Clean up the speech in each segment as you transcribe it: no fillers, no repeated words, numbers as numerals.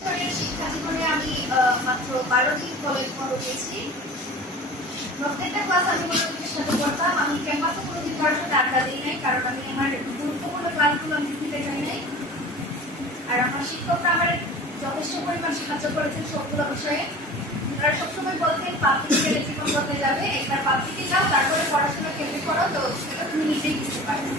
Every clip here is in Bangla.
শিক্ষা জীবনে আমি মাত্র 12 দিন কলেজ পড়ে গিয়েছি। প্রত্যেকটা ক্লাস আমি মনোযোগের সাথে করতাম। আমি ক্যাম্পাসে কোনোদিন কারোর সাথে আড্ডা দিই নাই, কারণ আমি আমার গুরুত্বপূর্ণ ক্লাসগুলো আমি দিতে চাই নাই। আর আমার শিক্ষকরা আমার যথেষ্ট পরিমাণ সাহায্য করেছেন সবগুলো বিষয়ে। তারা সবসময় বলতেন পাবলিকে জীবন করতে যাবে, একবার পাবলিকে যাও, তারপরে পড়াশোনা কেমনে করো, তো সেটা তুমি নিজেই বুঝতে পারবে।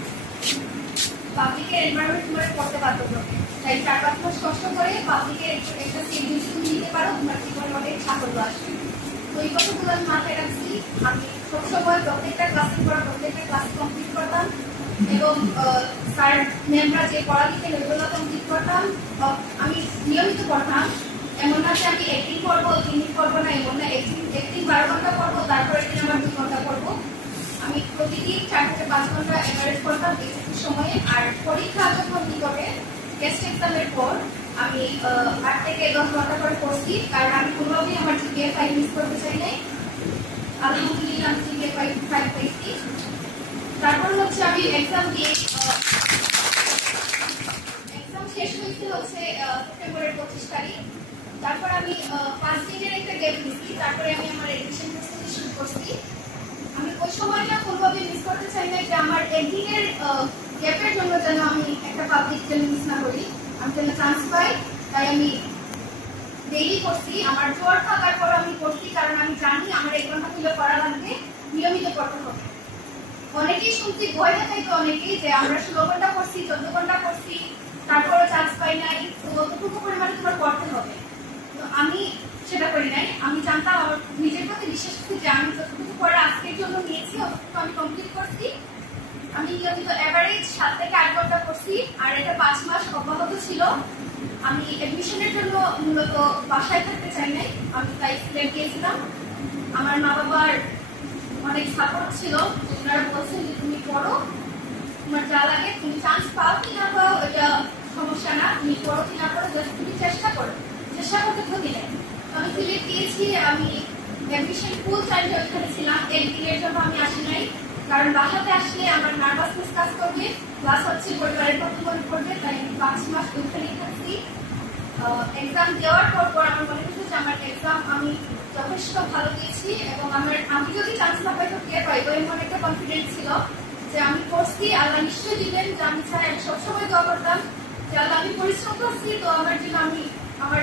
পাবলিকের এনভায়রনমেন্ট তোমার পড়তে বাধ্য করবে। তাই 4-5 মাস কষ্ট করে পাবলিকের একটা সিরিজ তুমি নিতে পারো, তোমার জীবনে অনেক সাফল্য আসবে। তো এই কথাগুলো আমি মাথায় রাখছি। আমি সবসময় প্রত্যেকটা ক্লাসে পড়া প্রত্যেকটা ক্লাস কমপ্লিট করতাম এবং স্যার ম্যামরা যে পড়া দিতেন ওইগুলো কমপ্লিট করতাম। আমি নিয়মিত পড়তাম, এমন না যে আমি একদিন পড়বো 3 দিন পড়বো না, এমন না একদিন 12 ঘন্টা পড়বো, তারপরে একদিন আমার 2 ঘন্টা পড়বো। আমি প্রতিদিন 4 থেকে 5 ঘন্টা এভারেজ করতাম এইচএসসির সময়ে। আর পরীক্ষা যখন নিকটে টেস্ট এক্সামের পর আমি 8 থেকে 10 ঘন্টা করে পড়ছি, কারণ আমি কোনোভাবেই আমার জিপিএ 5 মিস করতে চাই নাই। আলহামদুলিল্লাহ আমি জিপিএ 5 পেয়েছি। তারপর হচ্ছে আমি এক্সাম দিয়ে এক্সাম শেষ হয়েছে হচ্ছে সেপ্টেম্বরের 25 তারিখ। তারপর আমি 5 দিনের একটা গ্যাপ নিয়েছি, তারপরে আমি আমার এডমিশন প্রসেস শুরু করছি। আমি ওই সময়টা কোনোভাবে মিস করতে চাই না, যে আমার একদিনের গ্যাপের জন্য যেন আমি একটা পাবলিক যেন মিস না করি, আমি যেন চান্স পাই। তাই আমি ডেইলি করছি, আমার জ্বর থাকার পর আমি করছি, কারণ আমি জানি আমার 1 ঘন্টা হলে পড়া লাগবে, নিয়মিত পড়তে হবে। অনেকেই শুনছি, ভয় দেখাই তো অনেকেই, যে আমরা 16 ঘন্টা করছি 14 ঘন্টা করছি তারপরে চান্স পাই নাই, তো অতটুকু পরিমাণে তোমার পড়তে হবে। তো আমি সেটা করি নাই। আমি জানতাম, আমার নিজের প্রতি বিশ্বাস করছি যে আমি যতটুকু পড়া আজকের জন্য নিয়েছি অতটুকু আমি কমপ্লিট করছি। আমি নিয়মিত এভারেজ 7 থেকে 8 ঘন্টা করছি, আর এটা 5 মাস অব্যাহত ছিল। আমি এডমিশনের জন্য মূলত বাসায় থাকতে চাই নাই, আমি তাই সিলেট গিয়েছিলাম। আমার মা বাবার অনেক সাপোর্ট ছিল, ওনারা বলছেন যে তুমি পড়ো, তোমার যা লাগে, তুমি চান্স পাও কি না পাও এটা সমস্যা না, তুমি পড়ো কি না পড়ো, জাস্ট তুমি চেষ্টা করো, চেষ্টা করতে ক্ষতি নেই। আমি সিলেট গিয়েছি, আমি অ্যাডমিশন ফুল টাইম ওইখানে ছিলাম। একদিনের জন্য আমি আসি নাই, কারণ বাসাতে আসলে আমার নার্ভাসনেস কাজ করবে, প্লাস হচ্ছে পরিবারের কথা মনে পড়বে, তাই আমি 5 মাস ওইখানেই থাকছি। এক্সাম দেওয়ার পর আমার মনে হচ্ছে যে আমার এক্সাম আমি যথেষ্ট ভালো দিয়েছি, এবং আমি যদি চান্স না পাই তো কে পাইবো, এমন একটা কনফিডেন্স ছিল যে আমি করছি, আল্লাহ নিশ্চয়ই দিবেন। যে আমি ছাড়া আমি সবসময় দোয়া করতাম যে আল্লাহ আমি পরিশ্রম করছি, তো আমার জন্য আমি আমার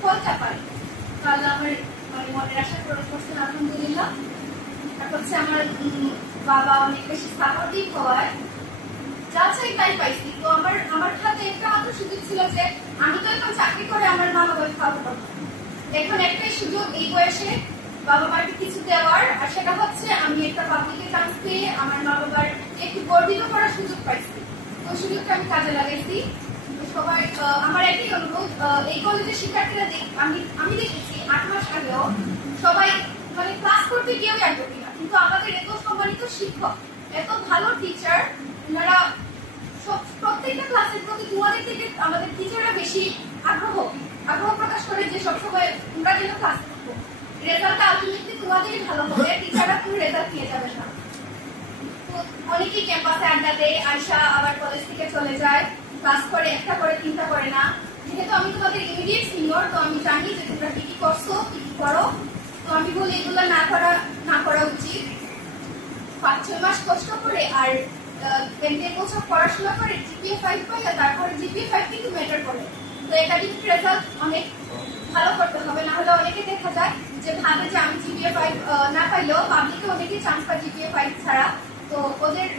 ফলটা পাই। তো আল্লাহ আমার মনের আশা পূরণ করছেন আলহামদুলিল্লাহ। আর হচ্ছে আমার বাবা অনেক বেশি সাপোর্টিভ হওয়ায় যা চাই তাই পাইছি। তো আমার হাতে একটা মাত্র সুযোগ ছিল যে আমি তো এখন চাকরি করে আমার মা বাবাকে খাওয়াতে পারবো। এখন একটাই সুযোগ এই বয়সে বাবা মাকে কিছু দেওয়ার, আর সেটা হচ্ছে আমি একটা পাবলিকে চান্স পেয়ে আমার মা বাবার একটু গর্বিত করার সুযোগ পাইছি। তো সুযোগটা আমি কাজে লাগাইছি। সবাই আমার একই অনুরোধ, এই কলেজের শিক্ষার্থীরা আমি দেখেছি 8 মাস আগেও সবাই মানে ক্লাস করতে গিয়েও আগ্রহী না, কিন্তু আমাদের এত সম্মানিত শিক্ষক, এত ভালো টিচার, ওনারা প্রত্যেকটা ক্লাসের প্রতি তোমাদের থেকে আমাদের টিচাররা বেশি আগ্রহ প্রকাশ করে, যে সবসময় তোমরা যেন ক্লাস করবো, রেজাল্টটা আলটিমেটলি তোমাদেরই ভালো হবে, টিচাররা কোনো রেজাল্ট নিয়ে যাবে না। তো অনেকেই ক্যাম্পাসে আড্ডা দেয়, আয়সা আবার কলেজ থেকে চলে যায়, ক্লাস করে 1টা করে 3টা করে না। যেহেতু আমি তোমাদের ইমিডিয়েট সিনিয়র, তো আমি জানি যে তোমরা কি কি করছো, কি কি করো। তো আমি বলি এগুলো না করা উচিত। 5-6 মাস কষ্ট করে আর 10 বছর পড়াশোনা করে জিপিএ 5 পাইলে তারপরে জিপিএ 5 কিন্তু ম্যাটার করে। তো একাডেমিক রেজাল্ট অনেক ভালো করতে হবে, না হলে অনেকে দেখা যায় যে ভাবে যে আমি জিপিএ 5 না পাইলেও পাবলিকে অনেকেই চান্স পায় জিপিএ 5 ছাড়া। তো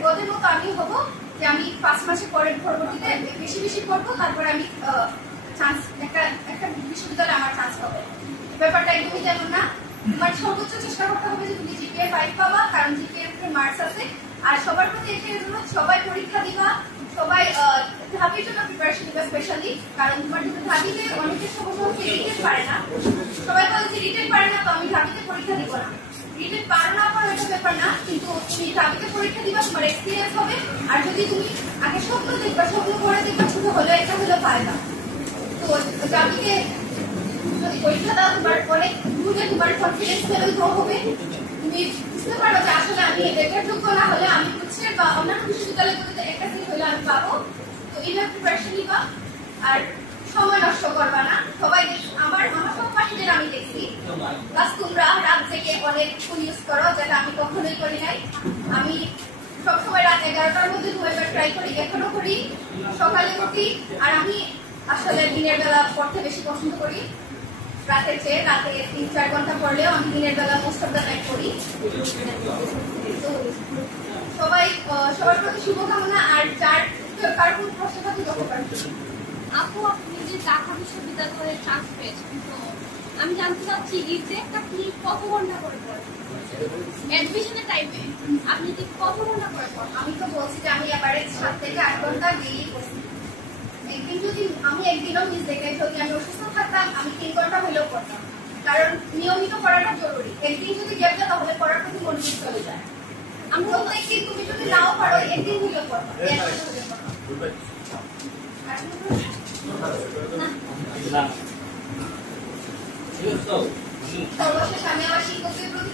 ওদের মতো আমি হবো যে আমি 5 মাসে পরে পরবর্তীতে বেশি পড়বো, তারপরে আমি চান্স একটা বিশ্ববিদ্যালয়ে আমার চান্স হবে। ব্যাপারটা একদমই তেমন না। তোমার সর্বোচ্চ চেষ্টা করতে হবে যে তুমি জিপিএ 5 পাবা, কারণ জিপিএ এর উপরে মার্কস আছে। আর সবার প্রতি একটা অনুরোধ, সবাই পরীক্ষা দিবা, সবাই ঢাবির জন্য প্রিপারেশন দিবা স্পেশালি, কারণ তোমার যদি ঢাবিতে অনেকের সমস্যা হচ্ছে রিটেন পারে না। সবাই বলে যে রিটেন পারে না, তো আমি ঢাবিতে পরীক্ষা দিব না। রিটেন পারো না পারো এটা ব্যাপার না, কিন্তু তুমি ঢাবিতে পরীক্ষা দিবা, তোমার এক্সপিরিয়েন্স হবে। আর যদি তুমি আগে স্বপ্ন দেখবা, স্বপ্ন করে দেখবা, ছোট হলে একটা হলে পারবা। তো ঢাবিতে যদি পরীক্ষা দাও, তোমার অনেক দূরে তোমার কনফিডেন্স লেভেল গ্রো হবে। তুমি বুঝতে পারো যে আসলে আমি এটার যোগ্য না হলে আমি হচ্ছে বা অন্যান্য বিশ্ববিদ্যালয়গুলোতে একটা সিট হলে আমি পাবো। তো এইভাবে প্রিপারেশন নিবা। আর সময় নষ্ট করবা না। সবাই আমার সব পাশের আমি দেখছি, বাস তোমরা রাত থেকে অনেক ফোন ইউজ করো, যেটা আমি কখনোই করি নাই। আমি সবসময় রাত 11টার মধ্যে ঘুমাইবার ট্রাই করি, এখনো করি। সকালে উঠি, আর আমি আসলে দিনের বেলা পড়তে বেশি পছন্দ করি রাতের চেয়ে। রাতে 3-4 ঘন্টা পড়লেও আমি দিনের বেলা মোস্ট অফ দ্য টাইম পড়ি। সবার প্রতি শুভকামনা। আর কার কোন প্রশ্ন থাকলে করতে পারছি। আপু, আপনি যে ঢাকা বিশ্ববিদ্যালয়ে চান্স পেয়েছেন, তো আমি জানতে চাচ্ছি ইনটেকটা আপনি কত ঘন্টা করে পড়েন? অ্যাডমিশনের টাইমে আপনি ঠিক কত ঘন্টা করে পড়েন? আমি তো বলছি যে আমি এভারেজ 7 থেকে 8 ঘন্টা ডেইলি পড়ছি। একদিন যদি আমি একদিনও মিস দেখে, যদি আমি অসুস্থ থাকতাম, আমি 3 ঘন্টা হলেও পড়তাম। কারণ নিয়মিত পড়াটা জরুরি। একদিন যদি গ্যাপ দেয় তাহলে পড়ার প্রতি মনোযোগ চলে যায়। আমি বলতে একদিন তুমি যদি নাও পারো, একদিন হলেও পড়বা। সর্বশেষ আমি আমার শিক্ষকদের প্রতি